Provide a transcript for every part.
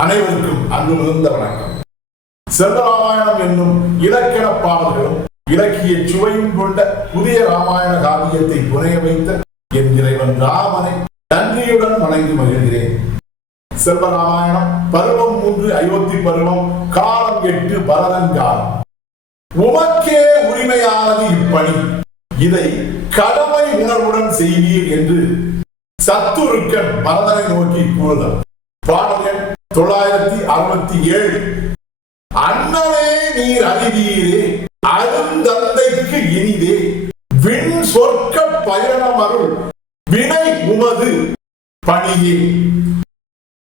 அனைவருக்கும் அன்பு மிகுந்த வணக்கம். செல்வராமாயணம் என்னும் இலக்கண பாடல்களும் இலக்கிய சுவையும் கொண்ட புதிய ராமாயண காவியத்தை புனைய வைத்த என் இறைவன் ராமனை நன்றியுடன் வணங்கி மகிழ்கிறேன். செல்வராமாயணம் பருவம் 3 அயோத்தி பருவம், காலம் 8 பரதங்காலம். உமக்கே உரிமையானது இப்பணி, இதை கடமை உணர்வுடன் செய்வீர் என்று சத்துருக்கன் பரதனை நோக்கி கூறுதல். பாடல் எண் 967. அண்ணனே நீர் அறிவீரே, அருந்தந்தைக்கு இனிதே, விண் சொர்க்க பயணமருள் வினை உமது பணியே,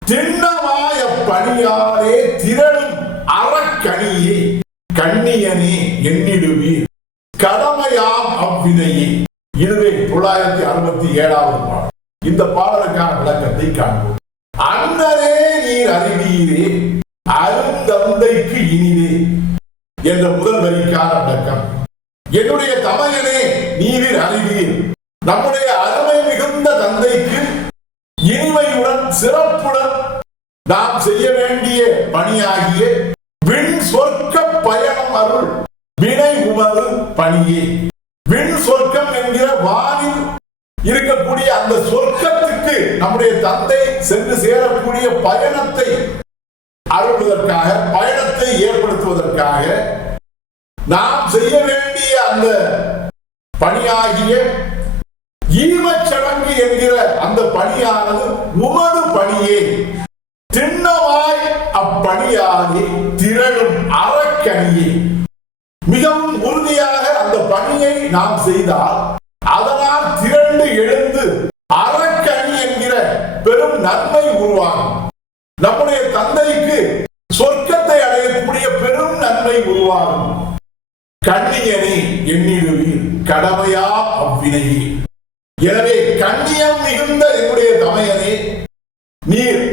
திண்ணமாய பணியாலே திரளும் அறக்கணியே, கண்ணியனே எண்ணிடுவீர் கடமையாம் அவ்வினையே. இதுவே 967வது பாடல். இந்த பாடலுக்கான விளக்கத்தை காண்போம். அண்ணனே நீர் அறிவீரே, அருந்தந்தைக்கு இனிதே என்ற முதல் வரிக்கான விளக்கம். என்னுடைய தமையனே நீர் அறிவீர், நம்முடைய அருமை மிகுந்த தந்தைக்கு இனிமையுடன் சிறப்புடன் நாம் செய்ய வேண்டிய பணியாகிய விண் சொர்க்க பயணம் அருள் வினை உமது பணியே. விண் சொர்க்கம் என்கிற வானில் இருக்கக்கூடிய அந்த சொர்க்கத்துக்கு நம்முடைய தந்தை சென்று சேரக்கூடிய பயணத்தை அருள்வதற்காக, பயணத்தை ஏற்படுத்துவதற்காக நாம் செய்ய வேண்டிய அந்த பணியாகிய ஈமச்சடங்கு என்கிற அந்த பணியானது உமது பணியே, திண்ணமாய் அப்பணியாகி திரளும் அறக்கணியே. மிகவும் உறுதியாக அந்த பணியை நாம் செய்தால் அதனால் திரண்டு எழுந்து அறக்கணி என்கிற பெரும் நன்மை உருவாகும். நம்முடைய தந்தைக்கு சொர்க்கத்தை அடையக்கூடிய பெரும் நன்மை உருவாகும். கண்ணியனே எண்ணிடுவீர் கடமையா அவ்வினையே. எனவே கண்ணியம் மிகுந்த என்னுடைய தமையனே, நீர்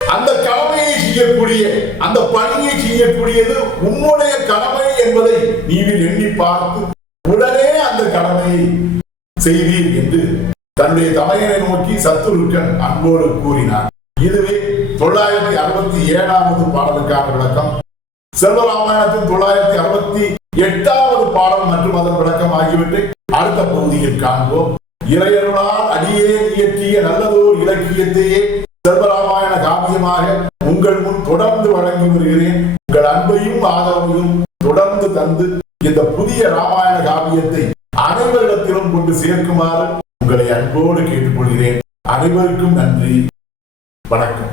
அந்த கடமையை செய்யக்கூடிய, அந்த பணியை செய்யக்கூடியது உம்முடைய கடமை என்பதை நீங்கள் எண்ணி பார்த்து உடனே அந்த கடமையை செய்வீர் என்று தன்னுடைய தமையனை நோக்கி சத்துருக்கன் அன்போடு கூறினார். இதுவே 967வது பாடலுக்கான விளக்கம். செல்வராமாயணத்தின் 968வது பாடல் மற்றும் அதன் விளக்கம் ஆகியவற்றை அடுத்த பகுதியில் காண்போம். இறையருளால் அடியே இயற்றிய நல்லதோர் இலக்கியத்தையே செல்வராமாயண காவியமாக உங்கள் முன் தொடர்ந்து வழங்கி வருகிறேன். உங்கள் அன்பையும் ஆதரவையும் தொடர்ந்து தந்து இந்த புதிய ராமாயண காவியத்தை அனைவரிடத்திலும் கொண்டு சேர்க்குமாறு உங்களை அன்போடு கேட்டுக்கொள்கிறேன். அனைவருக்கும் நன்றி, வணக்கம்.